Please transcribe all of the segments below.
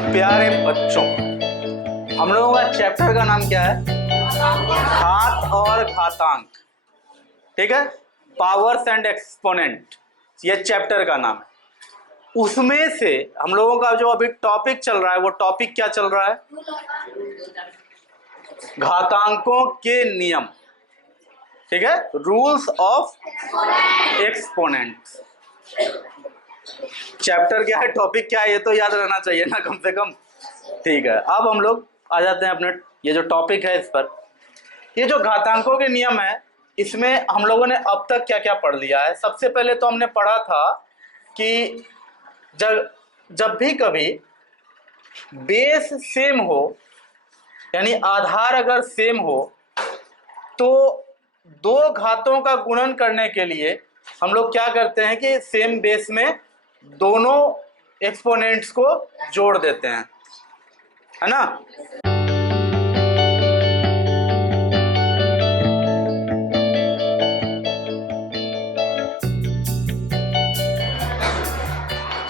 प्यारे बच्चों, हम लोगों का चैप्टर का नाम क्या है? घात और घातांक। ठीक है, पावर्स एंड एक्सपोनेंट, ये चैप्टर का नाम है। उसमें से हम लोगों का जो अभी टॉपिक चल रहा है, वो टॉपिक क्या चल रहा है? घातांकों के नियम। ठीक है, रूल्स ऑफ एक्सपोनेंट्स। चैप्टर क्या है, टॉपिक क्या है, ये तो याद रहना चाहिए ना कम से कम। ठीक है, अब हम लोग आ जाते हैं अपने ये जो टॉपिक है इस पर। ये जो घातांकों के नियम है, इसमें हम लोगों ने अब तक क्या क्या पढ़ लिया है। सबसे पहले तो हमने पढ़ा था कि जब भी कभी बेस सेम हो, यानी आधार अगर सेम हो, तो दो घातों का गुणन करने के लिए हम लोग क्या करते हैं कि सेम बेस में दोनों एक्सपोनेंट्स को जोड़ देते हैं, है ना।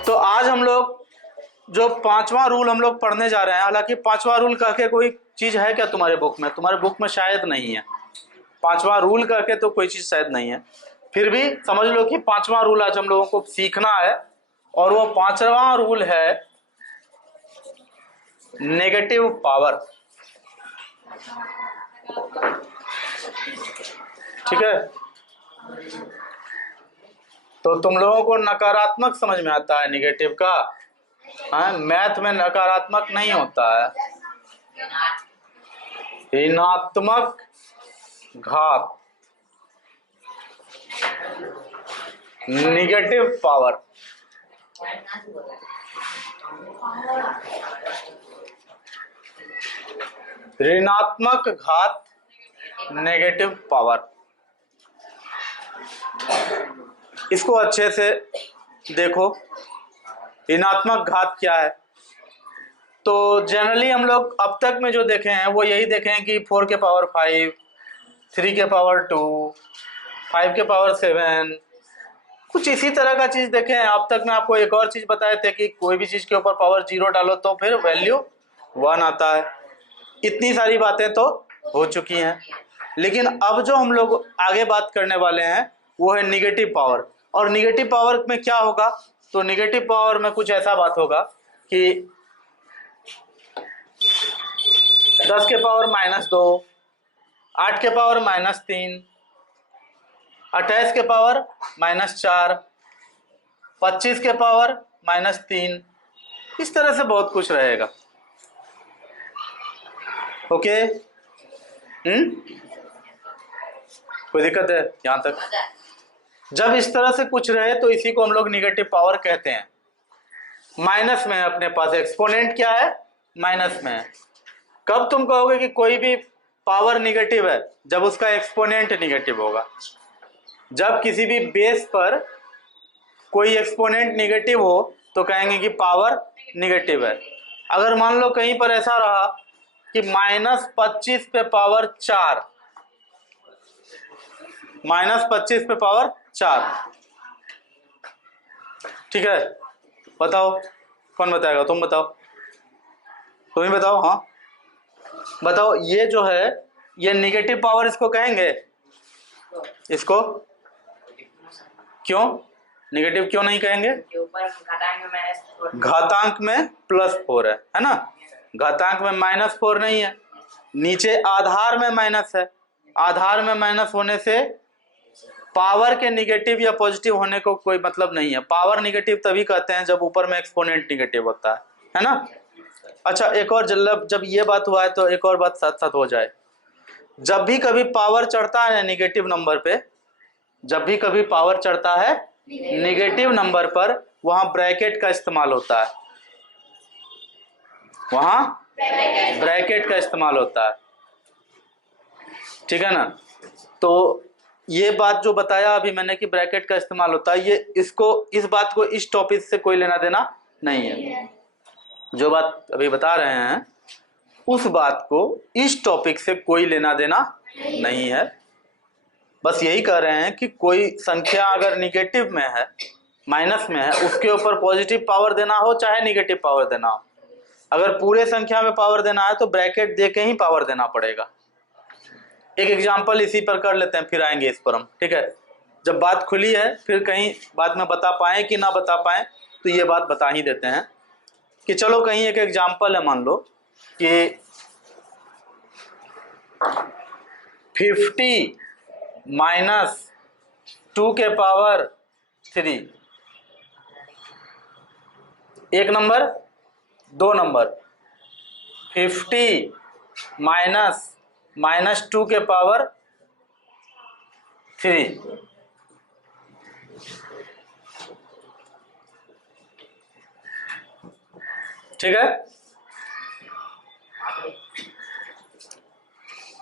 तो आज हम लोग जो पांचवा रूल हम लोग पढ़ने जा रहे हैं, हालांकि पांचवा रूल कह के कोई चीज है क्या तुम्हारे बुक में? तुम्हारे बुक में शायद नहीं है। पांचवा रूल कह के तो कोई चीज शायद नहीं है। फिर भी समझ लो कि पांचवा रूल आज हम लोगों को सीखना है, और वो पांचवा रूल है नेगेटिव पावर। ठीक है, तो तुम लोगों को नकारात्मक समझ में आता है नेगेटिव का? हाँ, मैथ में नकारात्मक नहीं होता है, ऋणात्मक घात, नेगेटिव पावर। ऋणात्मक घात, नेगेटिव पावर, इसको अच्छे से देखो। ऋणात्मक घात क्या है? तो जनरली हम लोग अब तक में जो देखे हैं वो यही देखे हैं कि 4 के पावर 5, 3 के पावर 2, 5 के पावर 7, कुछ इसी तरह का चीज देखे हैं। अब तक में आपको एक और चीज बताए थे कि कोई भी चीज के ऊपर पावर 0 डालो तो फिर वैल्यू 1 आता है। इतनी सारी बातें तो हो चुकी हैं, लेकिन अब जो हम लोग आगे बात करने वाले हैं वो है निगेटिव पावर। और निगेटिव पावर में क्या होगा? तो निगेटिव पावर में कुछ ऐसा बात होगा कि 10 के पावर -2, 8 के पावर -3, 28 के पावर -4, 25 के पावर -3, इस तरह से बहुत कुछ रहेगा। ओके, कोई दिक्कत है यहां तक? जब इस तरह से कुछ रहे तो इसी को हम लोग निगेटिव पावर कहते हैं। माइनस में है, अपने पास एक्सपोनेंट क्या है? माइनस में है। कब तुम कहोगे कि कोई भी पावर निगेटिव है? जब उसका एक्सपोनेंट निगेटिव होगा। जब किसी भी बेस पर कोई एक्सपोनेंट निगेटिव हो तो कहेंगे कि पावर निगेटिव है। अगर मान लो कहीं पर ऐसा रहा कि -25 पे पावर 4, -25 पे पावर 4, ठीक है, बताओ कौन बताएगा? तुम बताओ, तुम ही बताओ। हाँ बताओ, ये जो है ये निगेटिव पावर इसको कहेंगे? इसको क्यों निगेटिव क्यों नहीं कहेंगे? घातांक में +4 है ना। घातांक में -4 नहीं है, नीचे आधार में माइनस है। आधार में माइनस होने से पावर के निगेटिव या पॉजिटिव होने को कोई मतलब नहीं है। पावर निगेटिव तभी कहते हैं जब ऊपर में एक्सपोनेंट निगेटिव होता है ना। अच्छा, एक और जब ये बात हुआ है तो एक और बात साथ साथ हो जाए। जब भी कभी पावर चढ़ता है नेगेटिव नंबर पे, जब भी कभी पावर चढ़ता है नेगेटिव नंबर पर, वहां ब्रैकेट का इस्तेमाल होता है। वहां ब्रैकेट का इस्तेमाल होता है, ठीक है ना। तो ये बात जो बताया अभी मैंने कि ब्रैकेट का इस्तेमाल होता है, ये इस बात को इस टॉपिक से कोई लेना देना नहीं है। जो बात अभी बता रहे हैं उस बात को इस टॉपिक से कोई लेना देना नहीं है। बस यही कह रहे हैं कि कोई संख्या अगर निगेटिव में है, माइनस में है, उसके ऊपर पॉजिटिव पावर देना हो चाहे निगेटिव पावर देना हो, अगर पूरे संख्या में पावर देना है तो ब्रैकेट दे के ही पावर देना पड़ेगा। एक एग्जाम्पल इसी पर कर लेते हैं, फिर आएंगे इस पर हम, ठीक है। जब बात खुली है, फिर कहीं बाद में बता पाएँ कि ना बता पाएँ, तो ये बात बता ही देते हैं कि चलो कहीं एक एग्जाम्पल है, मान लो कि 50 माइनस 2 के पावर 3, एक नंबर, दो नंबर, 50 माइनस 2 के पावर 3, ठीक है।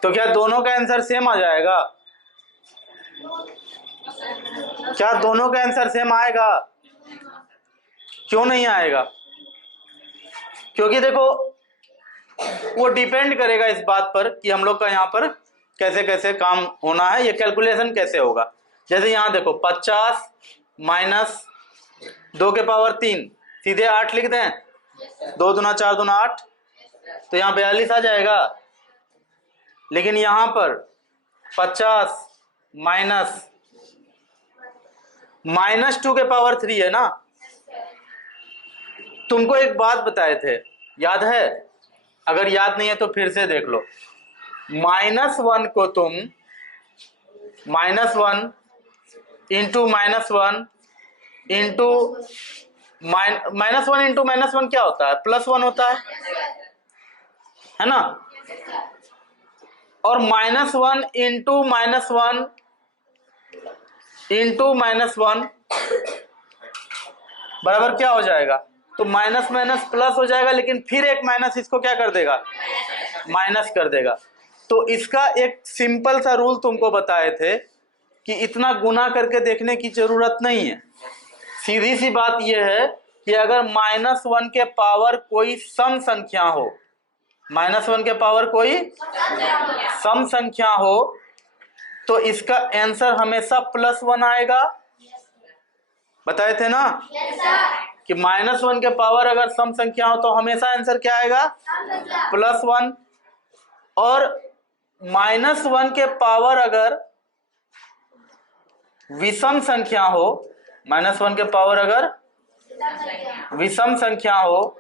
तो क्या दोनों का आंसर सेम आ जाएगा? क्या दोनों का आंसर सेम आएगा? क्यों नहीं आएगा? क्योंकि देखो वो डिपेंड करेगा इस बात पर कि हम लोग का यहाँ पर कैसे कैसे काम होना है, ये कैलकुलेशन कैसे होगा। जैसे यहाँ देखो 50 माइनस 2 के पावर 3, सीधे 8 लिख दें, 2 दूना 4 दूना 8, तो यहाँ 42 आ जाएगा। लेकिन यहाँ पर 50 माइनस 2 के पावर 3 है ना। तुमको एक बात बताए थे, याद है? अगर याद नहीं है तो फिर से देख लो। -1 को तुम -1 इंटू -1 इंटू -1 इंटू -1 क्या होता है? +1 होता है ना। और -1 इंटू -1 इंटू -1 बराबर क्या हो जाएगा? तो माइनस माइनस प्लस हो जाएगा, लेकिन फिर एक माइनस इसको क्या कर देगा? माइनस कर देगा। तो इसका एक सिंपल सा रूल तुमको बताए थे कि इतना गुना करके देखने की जरूरत नहीं है। सीधी सी बात यह है कि अगर -1 के पावर कोई सम संख्या हो, -1 के पावर कोई सम संख्या हो, तो इसका आंसर हमेशा +1 आएगा। बताए थे ना कि -1 के पावर अगर सम संख्या हो तो हमेशा आंसर क्या आएगा? +1। और -1 के पावर अगर विषम संख्या हो, -1 के पावर अगर विषम संख्या हो,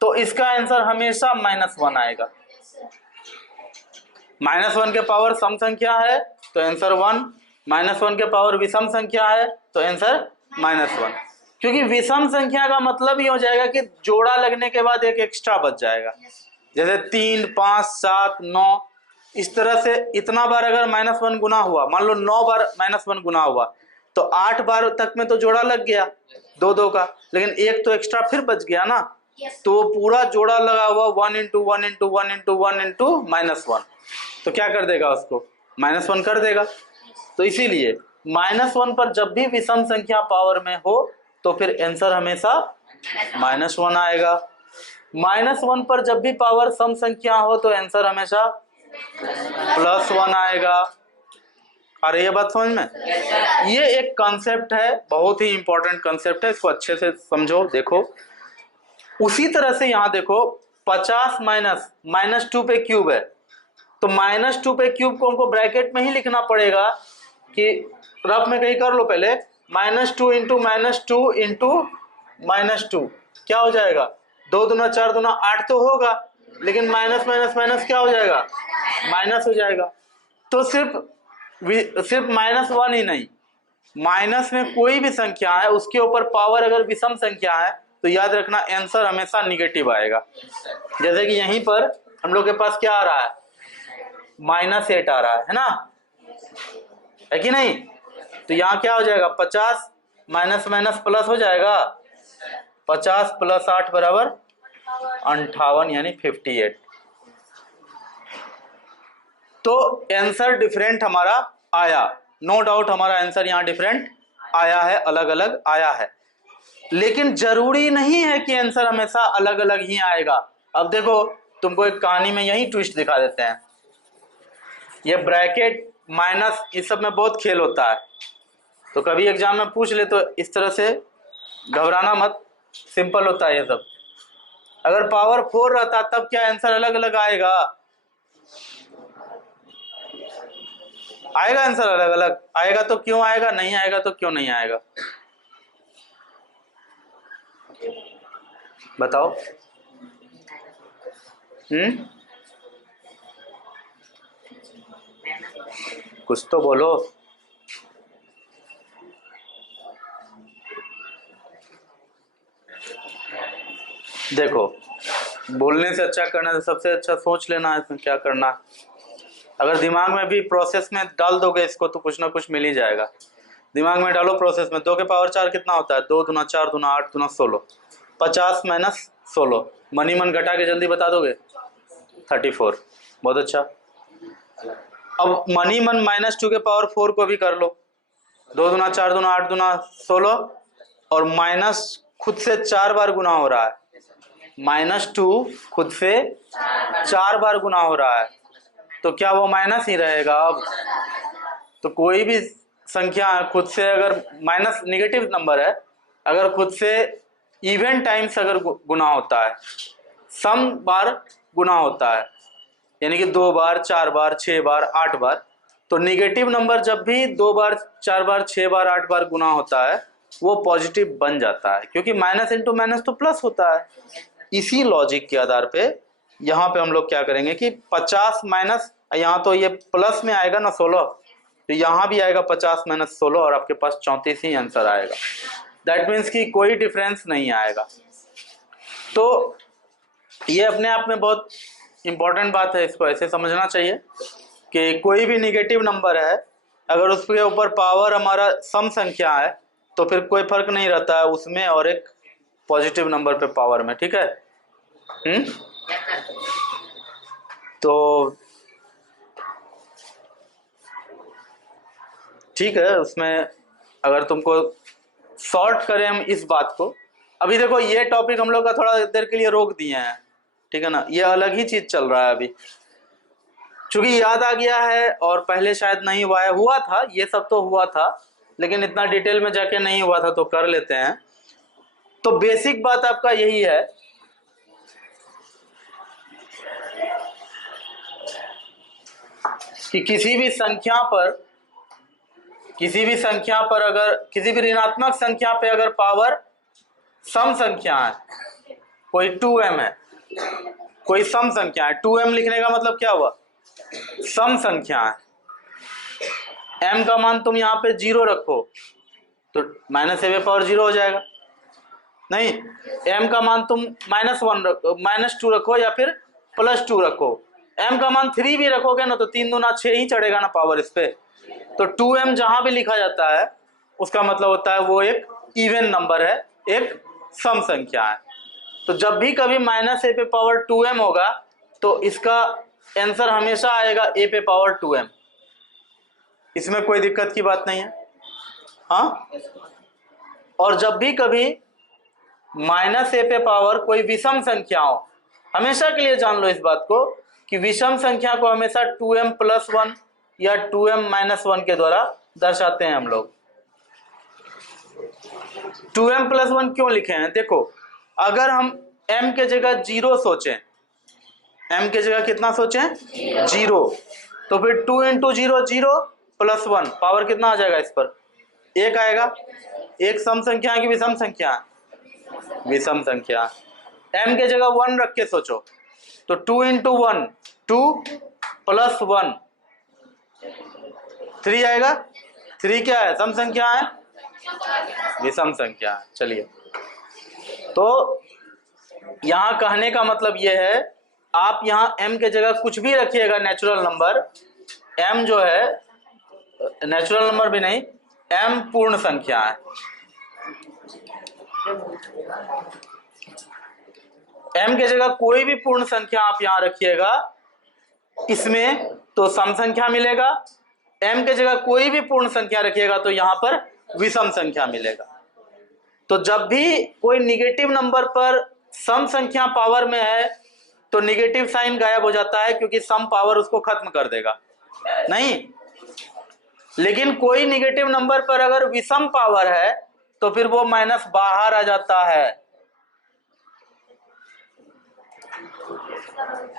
तो इसका आंसर हमेशा -1 आएगा। -1 के पावर सम संख्या है तो आंसर 1, -1 के पावर विषम संख्या है तो आंसर -1। क्योंकि विषम संख्या का मतलब ही हो जाएगा कि जोड़ा लगने के बाद एक एक्स्ट्रा बच जाएगा। जैसे 3, 5, 7, 9, इस तरह से इतना बार अगर -1 गुना हुआ, मान लो 9 बार -1 गुना हुआ, तो 8 बार तक में तो जोड़ा लग गया 2 का, लेकिन एक तो एक्स्ट्रा फिर बच गया ना। तो पूरा जोड़ा लगा हुआ 1 इंटू 1 इंटू 1 इंटू 1 इंटू -1, तो क्या कर देगा? उसको -1 कर देगा। तो इसीलिए -1 पर जब भी विषम संख्या पावर में हो तो फिर आंसर हमेशा -1 आएगा। -1 पर जब भी पावर सम संख्या हो तो आंसर हमेशा +1 आएगा। अरे ये बात समझ में? ये एक कॉन्सेप्ट है, बहुत ही इंपॉर्टेंट कॉन्सेप्ट है, इसको अच्छे से समझो, देखो। उसी तरह से यहाँ देखो 50 माइनस -2 पे क्यूब है, तो -2 पे क्यूब को हमको ब्रैकेट में ही लिखना पड़ेगा कि रफ में कहीं कर लो पहले। -2 इंटू -2 इंटू -2 क्या हो जाएगा? 2 दूना 4 दूना 8 तो होगा, लेकिन माइनस माइनस माइनस क्या हो जाएगा? माइनस हो जाएगा। तो सिर्फ -1 ही नहीं, माइनस में कोई भी संख्या है उसके ऊपर पावर अगर विषम संख्या है तो याद रखना आंसर हमेशा निगेटिव आएगा। जैसे कि यहीं पर हम लोग के पास क्या आ रहा है? -8 आ रहा है ना, है कि नहीं? तो यहाँ क्या हो जाएगा? 50 माइनस माइनस प्लस हो जाएगा, 50 + 8 बराबर 58 यानी 58। तो आंसर डिफरेंट हमारा आया, नो डाउट हमारा आंसर यहाँ डिफरेंट आया है, अलग अलग आया है। लेकिन जरूरी नहीं है कि आंसर हमेशा अलग अलग ही आएगा। अब देखो तुमको एक कहानी में यही ट्विस्ट दिखा देते हैं। ये ब्रैकेट माइनस इस सब में बहुत खेल होता है, तो कभी एग्जाम में पूछ ले तो इस तरह से घबराना मत, सिंपल होता है ये सब। अगर पावर 4 रहता तब क्या आंसर अलग अलग आएगा? आएगा आंसर अलग अलग? आएगा तो क्यों आएगा, नहीं आएगा तो क्यों नहीं आएगा? बताओ। कुछ तो बोलो। देखो, बोलने से अच्छा करना, सबसे अच्छा सोच लेना है इसमें क्या करना है। अगर दिमाग में भी प्रोसेस में डाल दोगे इसको तो कुछ ना कुछ मिल ही जाएगा। दिमाग में डालो प्रोसेस में। 2 के पावर 4 कितना होता है? 2 दूना 4 दूना 8 दूना 16। 50 माइनस 16, मनी मन घटा के जल्दी बता दोगे? 34। बहुत अच्छा। अब मनी मन -2 के पावर 4 को भी कर लो। 2 दूना 4 दूना 8 दूना 16, और माइनस खुद से 4 बार गुना हो रहा है। -2 खुद से 4 बार गुना हो रहा है, तो क्या वो माइनस ही रहेगा? अब तो कोई भी संख्या खुद से अगर माइनस निगेटिव नंबर है, अगर खुद से इवन टाइम्स अगर गुना होता है, सम बार गुना होता है, यानी कि 2 बार 4 बार 6 बार 8 बार, तो निगेटिव नंबर जब भी 2 बार 4 बार 6 बार 8 बार गुना होता है वो पॉजिटिव बन जाता है, क्योंकि माइनस इंटू माइनस तो प्लस होता है। इसी लॉजिक के आधार पे यहाँ पे हम लोग क्या करेंगे कि 50 माइनस, यहाँ तो ये प्लस में आएगा ना 16, तो यहाँ भी आएगा 50 माइनस 16 और आपके पास 34 ही आंसर आएगा। दैट मीन्स कि कोई डिफरेंस नहीं आएगा। तो ये अपने आप में बहुत इंपॉर्टेंट बात है, इसको ऐसे समझना चाहिए कि कोई भी निगेटिव नंबर है, अगर उसके ऊपर पावर हमारा सम संख्या है तो फिर कोई फर्क नहीं रहता है उसमें और एक पॉजिटिव नंबर पे पावर में। ठीक है? तो ठीक है, उसमें अगर तुमको शॉर्ट करें हम इस बात को, अभी देखो ये टॉपिक हम लोग का थोड़ा देर के लिए रोक दिए हैं, ठीक है ना, ये अलग ही चीज चल रहा है अभी, चूंकि याद आ गया है और पहले शायद नहीं हुआ है, हुआ था ये सब तो हुआ था, लेकिन इतना डिटेल में जाके नहीं हुआ था, तो कर लेते हैं। तो बेसिक बात आपका यही है कि किसी भी संख्या पर अगर किसी भी ऋणात्मक संख्या पे अगर पावर सम संख्या है, कोई 2m है, कोई सम संख्या है, 2m लिखने का मतलब क्या हुआ? सम संख्या है। m का मान तुम यहाँ पे 0 रखो तो -a/0 हो जाएगा। नहीं, m का मान तुम -1 रखो, -2 रखो या फिर +2 रखो, m का मान 3 भी रखोगे ना तो 3 दूना 6 ही चढ़ेगा ना पावर इस पे। तो 2m जहां भी लिखा जाता है उसका मतलब होता है वो एक इवन नंबर है, एक सम संख्या है। तो जब भी कभी -a/2m होगा तो इसका आंसर हमेशा आएगा a/2m। इसमें कोई दिक्कत की बात नहीं है। हाँ, और जब भी कभी -a कोई विषम संख्या हो, हमेशा के लिए जान लो इस बात को कि विषम संख्या को हमेशा 2m+1 या 2m-1 के द्वारा दर्शाते हैं हम लोग। 2m+1 क्यों लिखे हैं? देखो, अगर हम m के जगह 0 सोचें, m के जगह कितना सोचें? 0, तो फिर 2 × 0 0 + 1 पावर कितना आ जाएगा? इस पर 1 आएगा। एक सम संख्या है कि विषम संख्या? विषम संख्या। m के जगह 1 रख के सोचो तो 2 × 1 2 + 1 3 आएगा। 3 क्या है? सम संख्या है, विषम संख्या है। चलिए, तो यहां कहने का मतलब यह है, आप यहां m के जगह कुछ भी रखिएगा नेचुरल नंबर, m जो है नेचुरल नंबर भी नहीं, m पूर्ण संख्या है। m के जगह कोई भी पूर्ण संख्या आप यहां रखिएगा इसमें तो सम संख्या मिलेगा, m के जगह कोई भी पूर्ण संख्या रखिएगा तो यहां पर विषम संख्या मिलेगा। तो जब भी कोई निगेटिव नंबर पर सम संख्या पावर में है तो निगेटिव साइन गायब हो जाता है, क्योंकि सम पावर उसको खत्म कर देगा। नहीं, लेकिन कोई निगेटिव नंबर पर अगर विषम पावर है तो फिर वो माइनस बाहर आ जाता है।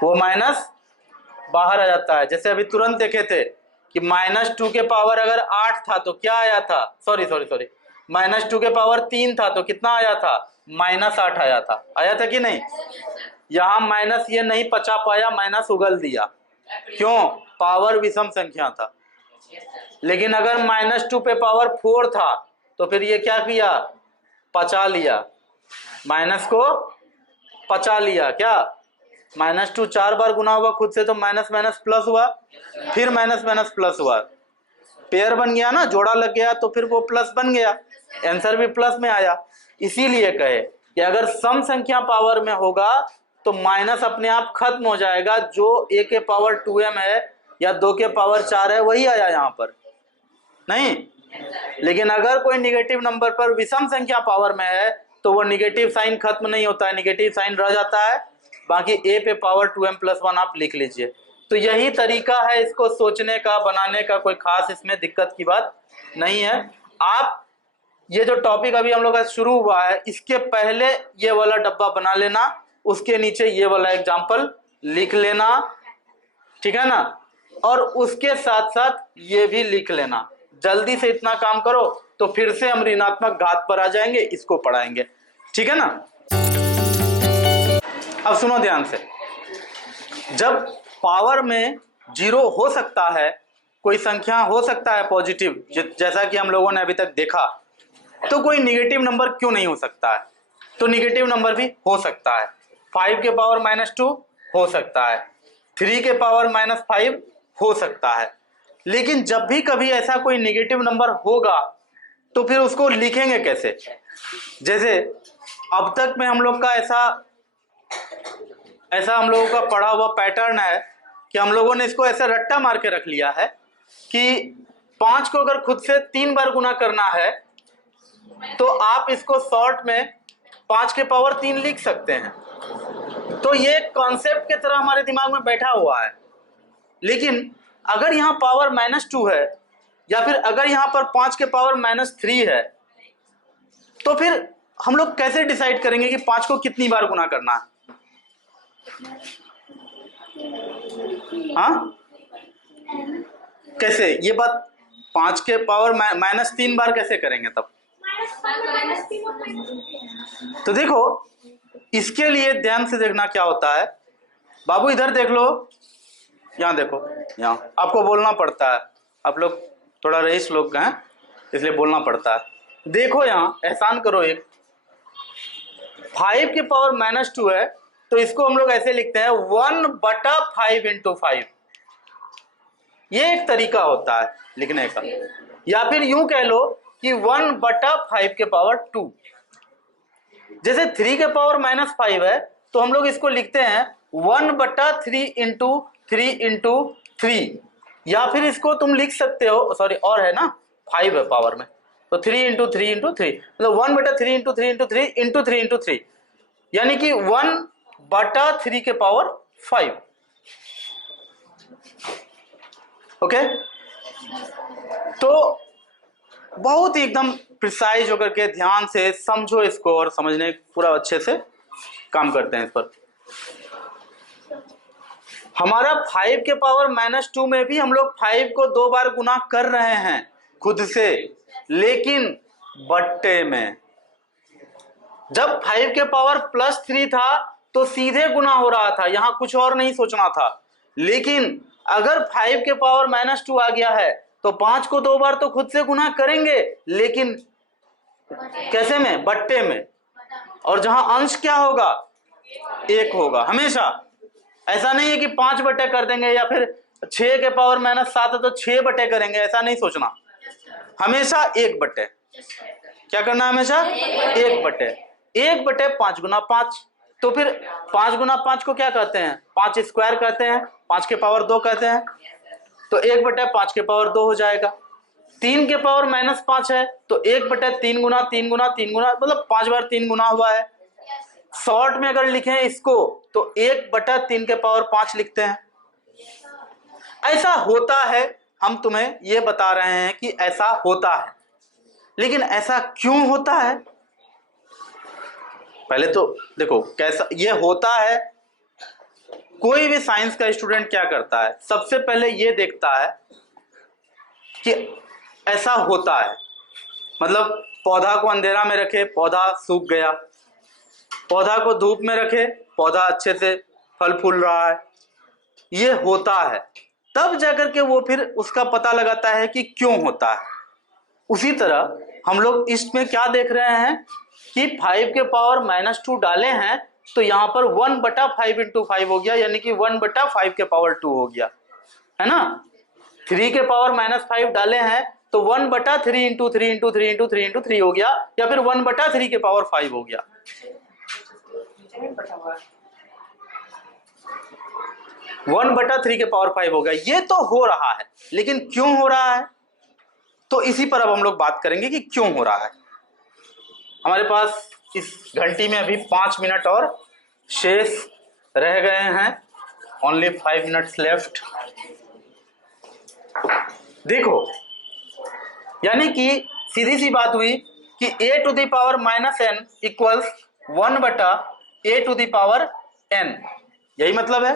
वो माइनस बाहर आ जाता है। जैसे अभी तुरंत देखे थे कि -2 के पावर अगर 8 था तो क्या आया था, सॉरी -2 के पावर 3 था तो कितना आया था, -8 आया था कि नहीं। यहां माइनस ये नहीं पचा पाया, माइनस उगल दिया, क्यों, पावर विषम संख्या था। लेकिन अगर -2 पे पावर 4 था तो फिर ये क्या किया, पचा लिया, माइनस को पचा लिया। क्या, -2 4 बार गुना हुआ खुद से तो माइनस माइनस प्लस हुआ, फिर माइनस माइनस प्लस हुआ, पेयर बन गया ना, जोड़ा लग गया तो फिर वो प्लस बन गया, आंसर भी प्लस में आया। इसीलिए कहे कि अगर सम संख्या पावर में होगा तो माइनस अपने आप खत्म हो जाएगा, जो a के पावर 2m है या 2 के पावर 4 है वही आया यहाँ पर, नहीं। लेकिन अगर कोई निगेटिव नंबर पर विषम संख्या पावर में है तो वो निगेटिव साइन खत्म नहीं होता है, निगेटिव साइन रह जाता है, बाकी a पे पावर 2m+1 आप लिख लीजिए। तो यही तरीका है इसको सोचने का, बनाने का, कोई खास इसमें दिक्कत की बात नहीं है। आप ये जो टॉपिक अभी हम लोग का शुरू हुआ है इसके पहले ये वाला डब्बा बना लेना, उसके नीचे ये वाला एग्जाम्पल लिख लेना, ठीक है ना, और उसके साथ साथ ये भी लिख लेना। जल्दी से इतना काम करो तो फिर से हम ऋणात्मक घात पर आ जाएंगे, इसको पढ़ाएंगे, ठीक है ना। अब सुनो ध्यान से, जब पावर में 0 हो सकता है, कोई संख्या हो सकता है पॉजिटिव, जैसा कि हम लोगों ने अभी तक देखा, तो कोई निगेटिव नंबर क्यों नहीं हो सकता है, तो निगेटिव नंबर भी हो सकता है। 5 के पावर -2 हो सकता है, 3 के पावर -5 हो सकता है। लेकिन जब भी कभी ऐसा कोई निगेटिव नंबर होगा तो फिर उसको लिखेंगे कैसे। जैसे अब तक में हम लोग का ऐसा हम लोगों का पढ़ा हुआ पैटर्न है कि हम लोगों ने इसको ऐसे रट्टा मार के रख लिया है कि 5 को अगर खुद से 3 बार गुना करना है तो आप इसको शॉर्ट में 5 के पावर 3 लिख सकते हैं। तो ये कॉन्सेप्ट की तरह हमारे दिमाग में बैठा हुआ है। लेकिन अगर यहाँ पावर -2 है या फिर अगर यहाँ पर 5 के पावर -3 है तो फिर हम लोग कैसे डिसाइड करेंगे कि 5 को कितनी बार गुना करना है। हाँ, कैसे ये बात 5 के पावर -3 बार कैसे करेंगे तब। तो देखो इसके लिए ध्यान से देखना क्या होता है। बाबू इधर देख लो, यहाँ देखो, यहाँ आपको बोलना पड़ता है, आप लोग थोड़ा रईस लोग हैं इसलिए बोलना पड़ता है। देखो यहाँ एहसान करो, एक 5 के पावर -2 है तो इसको हम लोग ऐसे लिखते हैं 1/5 × 5। ये एक तरीका होता है लिखने का, या फिर यूं कह लो कि 1/5 के पावर 2। जैसे 3 के पावर -5 है तो हम लोग इसको लिखते हैं 1/3 × 3 × 3, या फिर इसको तुम लिख सकते हो, सॉरी और है ना 5 है पावर में, तो 3 × 3 × 3 मतलब 1/3 × 3 × 3 × 3 × 3, यानी कि 1/3 के पावर 5। ओके, तो बहुत ही एकदम प्रिसाइज होकर के ध्यान से समझो इसको और समझने पूरा अच्छे से काम करते हैं इस पर। हमारा 5 के पावर -2 में भी हम लोग 5 को 2 बार गुना कर रहे हैं खुद से, लेकिन बट्टे में। जब 5 के पावर +3 था तो सीधे गुना हो रहा था, यहां कुछ और नहीं सोचना था। लेकिन अगर 5 के पावर -2 आ गया है तो 5 को 2 बार तो खुद से गुना करेंगे, लेकिन कैसे में, बट्टे में। और जहां अंश क्या होगा, 1 होगा हमेशा। ऐसा नहीं है कि 5 बट्टे कर देंगे या फिर 6 के पावर -7 है तो 6 बट्टे करेंगे, ऐसा नहीं सोचना। हमेशा 1 बट्टे, क्या करना है, हमेशा 1 बट्टे। 1/5 × 5, तो फिर 5 × 5 को क्या कहते हैं, 5 स्क्वायर कहते हैं, 5 के पावर 2 कहते हैं, तो 1/5 के पावर 2 हो जाएगा। 3 के पावर -5 है तो 1/3 गुना 3 गुना 3 गुना मतलब 5 बार 3 गुना हुआ है। शॉर्ट में अगर लिखें इसको तो 1/3 के पावर 5 लिखते हैं। ऐसा होता है, हम तुम्हें ये बता रहे हैं कि ऐसा होता है, लेकिन ऐसा क्यों होता है पहले तो देखो। कैसा ये होता है, कोई भी साइंस का स्टूडेंट क्या करता है, सबसे पहले ये देखता है कि ऐसा होता है, मतलब पौधा को अंधेरा में रखे, पौधा सूख गया, पौधा को धूप में रखे, पौधा अच्छे से फल फूल रहा है, ये होता है। तब जाकर के वो फिर उसका पता लगाता है कि क्यों होता है। उसी तरह हम लोग इसमें क्या देख रहे हैं कि 5 के पावर -2 डाले हैं तो यहाँ पर 1/5 × 5 हो गया, यानी कि 1/5 के पावर 2 हो गया, है ना। 3 के पावर -5 डाले हैं तो 1/3 × 3 × 3 × 3 × 3 हो गया, या फिर 1/3 के पावर 5 हो गया। 1/3 के पावर 5 हो गया। ये तो हो रहा है, लेकिन क्यों हो रहा है, तो इसी पर अब हम लोग बात करेंगे कि क्यों हो रहा है। हमारे पास इस घंटी में अभी 5 मिनट और शेष रह गए हैं, ओनली 5 मिनट्स लेफ्ट। देखो, यानी कि सीधी सी बात हुई कि a to the power -n equals 1/a⁴n, यही मतलब है।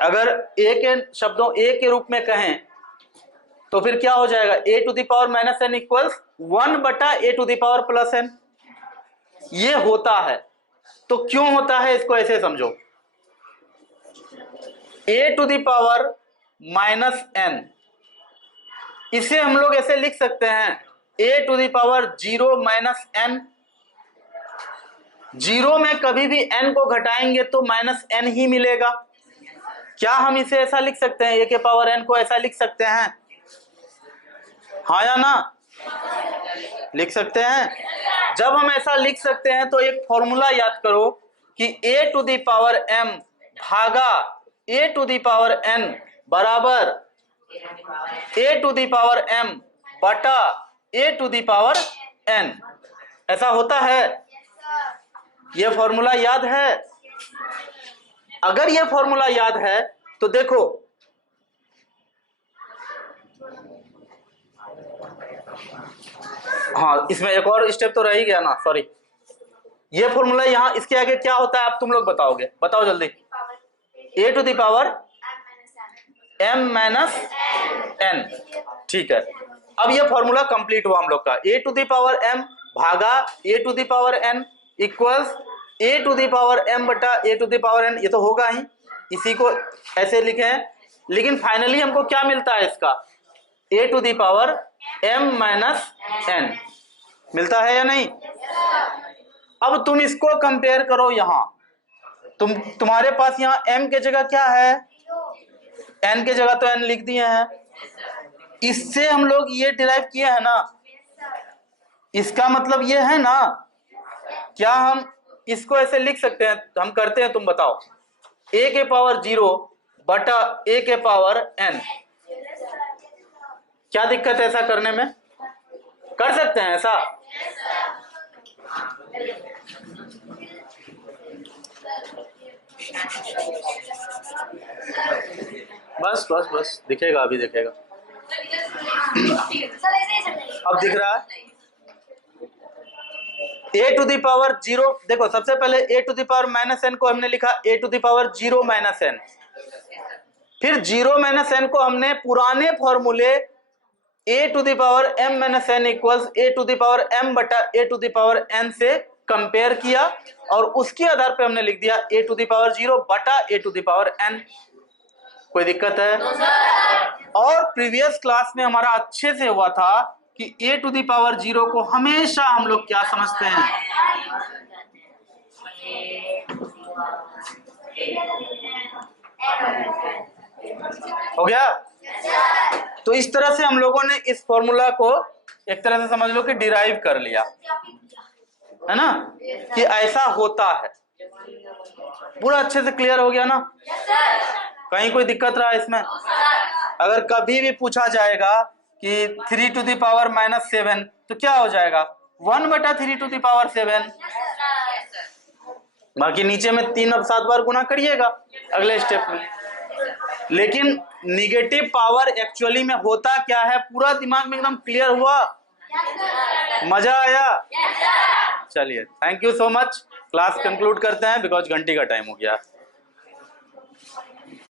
अगर a के शब्दों a के रूप में कहें तो फिर क्या हो जाएगा, a to the power -n equals 1/a⁴n। ये होता है, तो क्यों होता है इसको ऐसे समझो, a to the power -n, इसे हम लोग ऐसे लिख सकते हैं a to the power 0 - n। 0 में कभी भी n को घटाएंगे तो -n ही मिलेगा। क्या हम इसे ऐसा लिख सकते हैं, a के पावर n को ऐसा लिख सकते हैं, हाँ या ना, लिख सकते हैं। जब हम ऐसा लिख सकते हैं तो एक फॉर्मूला याद करो कि a to the power m भागा a to the power n बराबर a to the power m बटा a to the power n, ऐसा होता है। यह फॉर्मूला याद है? अगर यह फॉर्मूला याद है तो देखो, हाँ इसमें एक और स्टेप तो रह ही गया ना, सॉरी। ये फॉर्मूला यहाँ इसके आगे क्या होता है, आप तुम लोग बताओगे, बताओ जल्दी। a to the power m - n, ठीक है। अब ये फॉर्मूला कंप्लीट हुआ हम लोग का, a to the power m भागा a to the power n equals a to the power m बटा a to the power n, ये तो होगा ही, इसी को ऐसे लिखे हैं। लेकिन फाइनली हमको क्या मिलता है इसका, a to the power m - n मिलता है या नहीं। अब तुम इसको कंपेयर करो, यहाँ तुम्हारे पास यहाँ m के जगह क्या है, n के जगह तो n लिख दिए हैं। इससे हम लोग ये डिराइव किए हैं ना, इसका मतलब ये है ना, क्या हम इसको ऐसे लिख सकते हैं, हम करते हैं, तुम बताओ, a के पावर 0 बटा a के पावर n, क्या दिक्कत है ऐसा करने में, कर सकते हैं ऐसा। बस बस बस दिखेगा, अभी दिखेगा, अब दिख रहा है। a टू द पावर 0, देखो सबसे पहले a to the power -n को हमने लिखा a to the power 0 - n, फिर 0 - n को हमने पुराने फॉर्मूले a to the power m - n equals a to the power m बटा a to the power n से कंपेयर किया, और उसके आधार पे हमने लिख दिया a टू द पावर 0 बटा a to the power n। कोई दिक्कत है? और प्रीवियस क्लास में हमारा अच्छे से हुआ था कि a टू द पावर 0 को हमेशा हम लोग क्या समझते हैं, हो गया। तो इस तरह से हम लोगों ने इस फॉर्मूला को एक तरह से समझ लो कि डिराइव कर लिया, है ना, कि ऐसा होता है। पूरा अच्छे से क्लियर हो गया ना, कहीं कोई दिक्कत रहा इसमें? अगर कभी भी पूछा जाएगा कि 3 टू द पावर -7 तो क्या हो जाएगा, 1/3 टू द पावर 7, बाकी नीचे में 3 और 7 बार गुना करिएगा अगले स्टेप में। लेकिन निगेटिव पावर एक्चुअली में होता क्या है, पूरा दिमाग में एकदम क्लियर हुआ, मजा आया? चलिए, thank you so much. Class conclude करते हैं बिकॉज घंटी का टाइम हो गया।